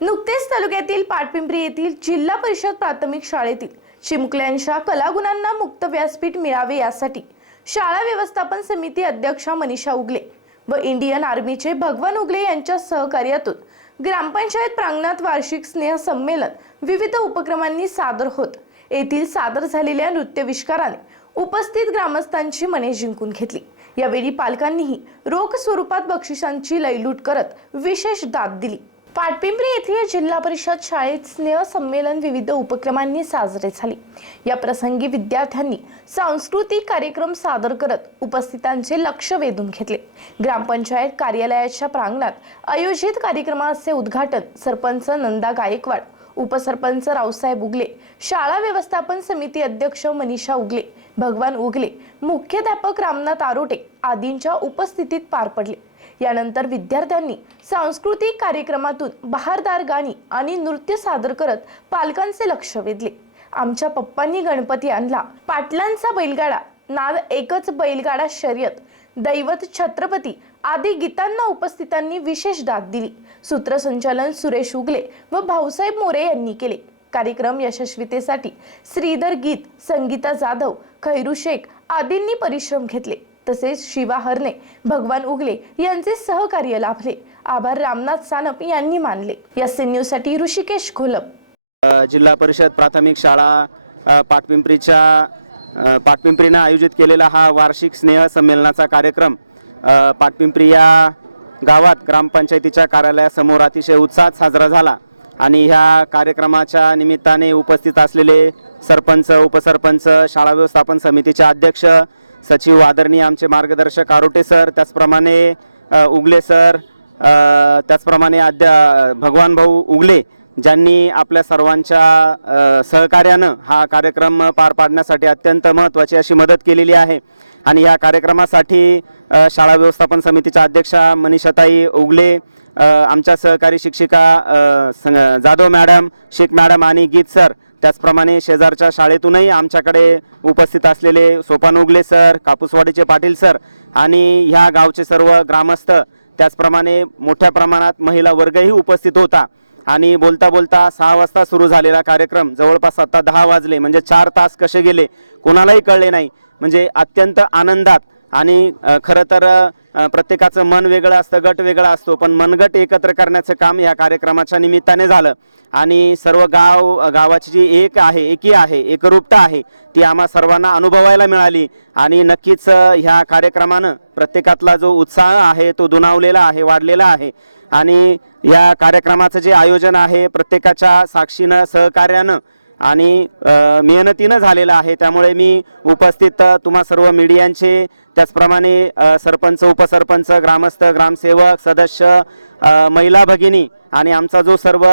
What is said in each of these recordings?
नुकतेच तालुक्यातील पाटपिंपरी येथील जिल्हा परिषद प्राथमिक शाळेतील चिमुकल्यांच्या कलागुणांना मुक्त व्यासपीठ मिळावे यासाठी शाळा व्यवस्थापन समिती अध्यक्षा मनीषा उगले व इंडियन आर्मीचे भगवान उगले यांच्या सहकार्यातून ग्रामपंचायत प्रांगणात वार्षिक स्नेह संमेलन विविध उपक्रमांनी सादर होत. येथील सादर झालेल्या नृत्यविष्काराने उपस्थित ग्रामस्थांची मने जिंकून घेतली. यावेळी पालकांनीही रोख स्वरूपात बक्षिसांची लयलूट करत विशेष दाद दिली. पाटपिंपरी येथील जिल्हा परिषद शाळेत स्नेह संमेलन विविध उपक्रमांनी साजरे झाले. या प्रसंगी विद्यार्थ्यांनी सांस्कृतिक कार्यक्रम सादर करत उपस्थितांचे लक्ष वेधून घेतले. ग्रामपंचायत कार्यालयाच्या प्रांगणात आयोजित कार्यक्रमाचे उद्घाटन सरपंच नंदा गायकवाड उपसरपंच रावसाहेब उगले शाळा व्यवस्थापन समिती अध्यक्ष मनीषा उगले भगवान उगले मुख्याध्यापक रामनाथ आरोटे आदींच्या उपस्थितीत पार पडले. यानंतर विद्यार्थ्यांनी सांस्कृतिक कार्यक्रमातून बहारदार गाणी आणि नृत्य सादर करत पालकांचे लक्ष वेधले. आमच्या पप्पांनी गणपती आणला पाटलांचा बैलगाडा नाद एकच बैलगाडा शर्यत. दैवत छत्रपती आदी गीतांना उपस्थितांनी विशेष दाद दिली. सूत्रसंचालन सुरेश उगले व भाऊसाहेब मोरे यांनी केले. कार्यक्रम यशस्वीतेसाठी श्रीधर गीत संगीता जाधव खैरू शेख आदींनी परिश्रम घेतले. तसेच शिवा हरणे भगवान उगले यांचे सहकार्य लाभले. आभार रामनाथ सानप यांनी मानले. या न्यूजसाठी ऋषिकेश घोलप जिल्हा परिषद प्राथमिक शाळा पाटपिंपरीच्या पाटपिंपरीनं आयोजित केलेला हा वार्षिक स्नेह संमेलनाचा कार्यक्रम पाटपिंपरी या गावात ग्रामपंचायतीच्या कार्यालयासमोर अतिशय उत्साहात साजरा झाला आणि ह्या कार्यक्रमाच्या निमित्ताने उपस्थित असलेले सरपंच उपसरपंच शाळा व्यवस्थापन समितीचे अध्यक्ष सचिव आदरणीय आमचे मार्गदर्शक आरोटे सर त्याचप्रमाणे उगले सर त्याचप्रमाणे अध्या भगवान भाऊ उगले ज्यांनी आपल्या सर्वांच्या सहकार्यानं हा कार्यक्रम पार पाडण्यासाठी अत्यंत महत्त्वाची अशी मदत केलेली आहे. आणि या कार्यक्रमासाठी शाळा व्यवस्थापन समितीच्या अध्यक्षा मनीषाताई उगले आमच्या सहकारी शिक्षिका जाधव मॅडम शेख मॅडम आणि गीत सर त्याचप्रमाणे शेजारच्या शाळेतूनही आमच्याकडे उपस्थित असलेले सोपान उगले सर कापूसवाडीचे पाटील सर आणि ह्या गावचे सर्व ग्रामस्थ त्याचप्रमाणे मोठ्या प्रमाणात महिला वर्गही उपस्थित होता. आणि बोलता बोलता सहा वाजता सुरू झालेला कार्यक्रम. जवळपास आता दहा वाजले म्हणजे चार तास कसे गेले कोणालाही कळले नाही. म्हणजे अत्यंत आनंदात आणि खरं तर प्रत्येकाचं मन वेगळं असतं गट वेगळा असतो पण मनगट एकत्र करण्याचं काम या कार्यक्रमाच्या निमित्ताने झालं. आणि सर्व गाव गावाची जी एक आहे एकी आहे एकरूपता आहे ती आम्हा सर्वांना अनुभवायला मिळाली. आणि नक्कीच ह्या कार्यक्रमानं प्रत्येकातला जो उत्साह आहे तो दुणावलेला आहे वाढलेला आहे. आणि या कार्यक्रमाचं जे आयोजन आहे प्रत्येकाच्या साक्षीनं सहकार्यानं आणि मेहनतीनं झालेलं आहे. त्यामुळे मी उपस्थित तुम्हा सर्व मीडियांचे त्याचप्रमाणे सरपंच उपसरपंच ग्रामस्थ ग्रामसेवक सदस्य महिला भगिनी आणि आमचा जो सर्व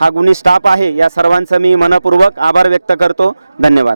हा गुणी स्टाफ आहे या सर्वांचं मी मनपूर्वक आभार व्यक्त करतो. धन्यवाद.